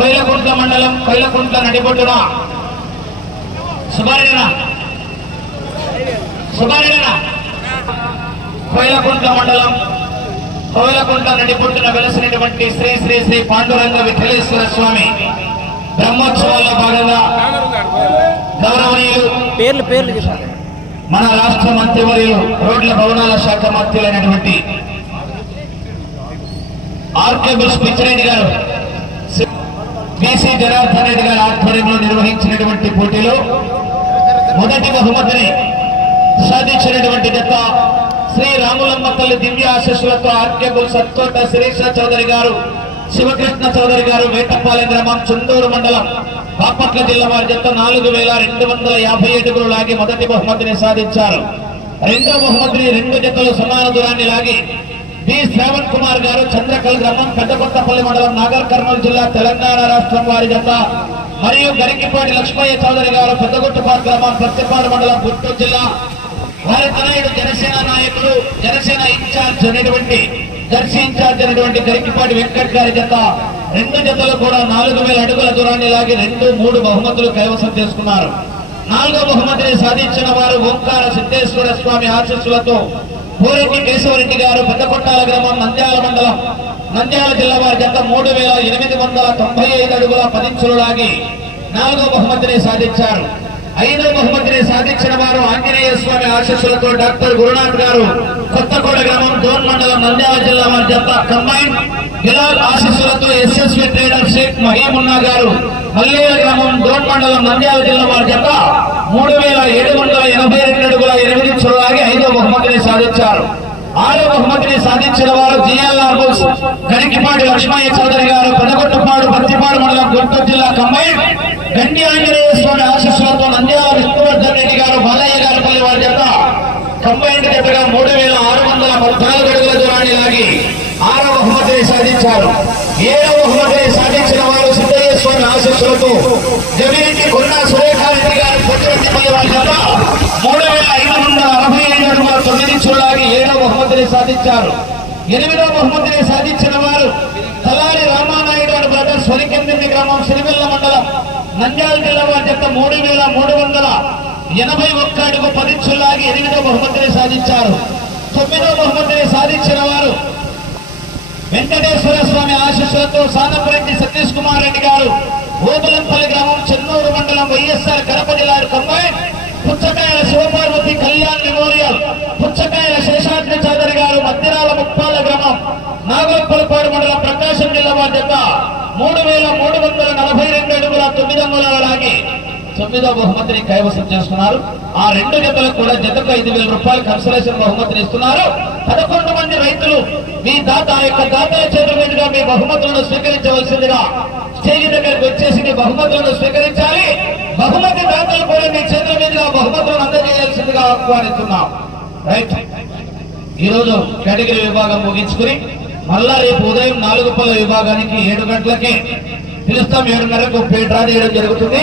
కొయిలకుంట్ల మండలం కొయిలకుంట్ల నడిబొట్టున సుబ్బారెడ్డినా సుబ్బారెడ్డినా కోయిలకుంట్ల మండలం కోయిలకుంట్ల నడిపొట్టున వెలసినటువంటి శ్రీ శ్రీ శ్రీ పాండురంగ విఠలేశ్వర స్వామి బ్రహ్మోత్సవాల్లో భాగంగా గౌరవనీయులు పేర్లు పేర్లు మన రాష్ట్ర మంత్రివర్యులు రోడ్ల భవనాల శాఖ మంత్రులైనటువంటి ఆర్కే బుష్ పిచ్చిరెడ్డి గారు. బీసీ జనార్దన్ రెడ్డి గారి ఆధ్వర్యంలో నిర్వహించినటువంటి పోటీలో మొదటి బహుమతిని సాధించినటువంటి జత శ్రీ రాములమ్మ తల్లి దివ్య ఆశీస్సులతో ఆర్కేబుల్ సత్కోట శిరీష చౌదరి గారు శివకృష్ణ చౌదరి గారు వేటపాలెం గ్రామం చుండూరు మండలం బాపట్ల జిల్లా వారి జత నాలుగు వేల రెండు వందల యాభై అడుగులు లాగి మొదటి బహుమతిని సాధించారు. రెండో బహుమతిని రెండు జతలు సమాన దూరాన్ని లాగి బి శ్రావణ్ కుమార్ గారు చంద్రకల్ గ్రామం పెద్దకొత్తపల్లి మండలం నాగర్ కర్నూలు జిల్లా తెలంగాణ రాష్ట్రం వారి జత. మరియు గరికిపాటి లక్ష్మయ్య చౌదరి గారు పెద్దగుట్టుపాడు గ్రామం ప్రతిపాడు మండలం గుంటూరు జిల్లా. వారి తనయుడు జనసేన నాయకులు జనసేన ఇన్ఛార్జ్ అనేటువంటి దర్శి ఇన్ఛార్జ్ అనేటువంటి గరికిపాటి వెంకట్ గారి జత. రెండు జతలు కూడా నాలుగు వేల అడుగుల దూరాన్ని లాగి రెండు మూడు బహుమతులు కైవసం చేసుకున్నారు. నాలుగో బహుమతిని సాధించిన వారు ఓంకార సిద్ధేశ్వర స్వామి ఆశీస్సులతో పూరెడ్డి కేశవరెడ్డి గారు పెద్దకొట్టాల గ్రామం నంద్యాల మండలం. నంద్యాల జిల్లా వారి జత మూడు వేల ఎనిమిది వందల తొంభై ఐదు అడుగుల పదించులు లాగి నాలుగో బహుమతిని సాధించారు. ఐదో బహుమతిని సాధించిన వారు ఆంజనేయ స్వామి ఆశీస్సులతో డాక్టర్ గురునాథ్ గారు కొత్తకోట గ్రామం డోన్ మండలం నంద్యాల జిల్లా వారి జత కంబైన్ బిలాల్ ఆశీస్సులతో ఎస్ఎస్వి ట్రేడర్ షేక్ మహీమున్నా గారు మల్లేల గ్రామం డోన్ మండలం నంద్యాల జిల్లా వారి జత మూడు వేల ఏడు వందల ఎనభై రెండు అడుగుల ఎనిమిది చురులాగి ఐదో బహుమతిని సాధించారు ఆరో బహుమతిని సాధించిన వారు జిఎల్ఆర్ బుల్స్. గరికిపాటి లక్ష్మయ్య చౌదరి గారు పెదగొట్టుపాడు పత్తిపాడు మండలం గుంటూరు జిల్లా కంబైన్. గండి ఆంజనేయ స్వామి ఆశీస్సులతో నంద్యాల విష్ణువర్ధన్ రెడ్డి గారు బాలయ్య గారి పల్లి వారి జత. కంబైన్ జతగా మూడు వేల ఆరు వందల పద్నాలుగు అడుగుల దూరాన్ని లాగి ఆరో బహుమతిని సాధించారు. ఏడవ బహుమతిని సాధించిన వారు సిద్ధయ్య స్వామి ఆశీస్సులతో జమినికి కొన్నా సురేఖారెడ్డి గారి పొద్దుపల్లి వారి జత మూడు వేల ఐదు వందల అరవై ఐదు అడుగుల తొమ్మిది చుల్లాగి ఏడవ బహుమతిని సాధించారు. ఎనిమిదో బహుమతిని సాధించిన వారు తలారి రామానాయుడు అని బ్రదర్ వరికెందింది గ్రామం సిరివెల్ల మండలం. నంద్యాల జిల్లా వారి మూడు వేల మూడు వందల ఎనభై ఒక్క అడుగు పది చుల్లాగి బహుమతిని సాధించారు. తొమ్మిదో బహుమతిని సాధించిన వారు వెంకటేశ్వర స్వామి ఆశీస్సులతో సానపరెడ్డి సతీష్ కుమార్ రెడ్డి గారు ఓబలంపల్లి గ్రామం చెన్నూరు మండలం వైఎస్ఆర్ కడప జిల్లా కంబైన్ పుచ్చకాయల శివపార్వతి కళ్యాణ్ మెమోరియల్ పుచ్చకాయల శేషాద్రి చౌదరి గారు మధ్యరాల ముప్పాల గ్రామం నాగోపలపాడు మండలం ప్రకాశం జిల్లా వారి జత మూడు వేల మూడు వందల నలభై రెండు అడుగుల తొమ్మిది అంగుళాల లాగి తొమ్మిదో బహుమతిని కైవసం చేస్తున్నారు. ఆ రెండు జతలకు కూడా జతకు ఐదు వేల రూపాయలు కన్సలేషన్ బహుమతిని ఇస్తున్నారు. పదకొండు మంది రైతులు మీ దాత యొక్క దాతల చేతుల మీదుగా మీ బహుమతులను స్వీకరించవలసిందిగా స్టేజ్ దగ్గరికి వచ్చేసి మీ బహుమతులను స్వీకరించాలి. బహుమతి దాతలు కూడా మీ చేతుల మీదుగా బహుమతులను అందజేయాల్సిందిగా ఆహ్వానిస్తున్నాం. రైట్. ఈరోజు కేటగిరీ విభాగం ముగించుకుని మళ్ళా రేపు ఉదయం నాలుగు పల్ల విభాగానికి ఏడు గంటలకే పిలుస్తాం. ఏడున్నరకు పేట చేయడం జరుగుతుంది.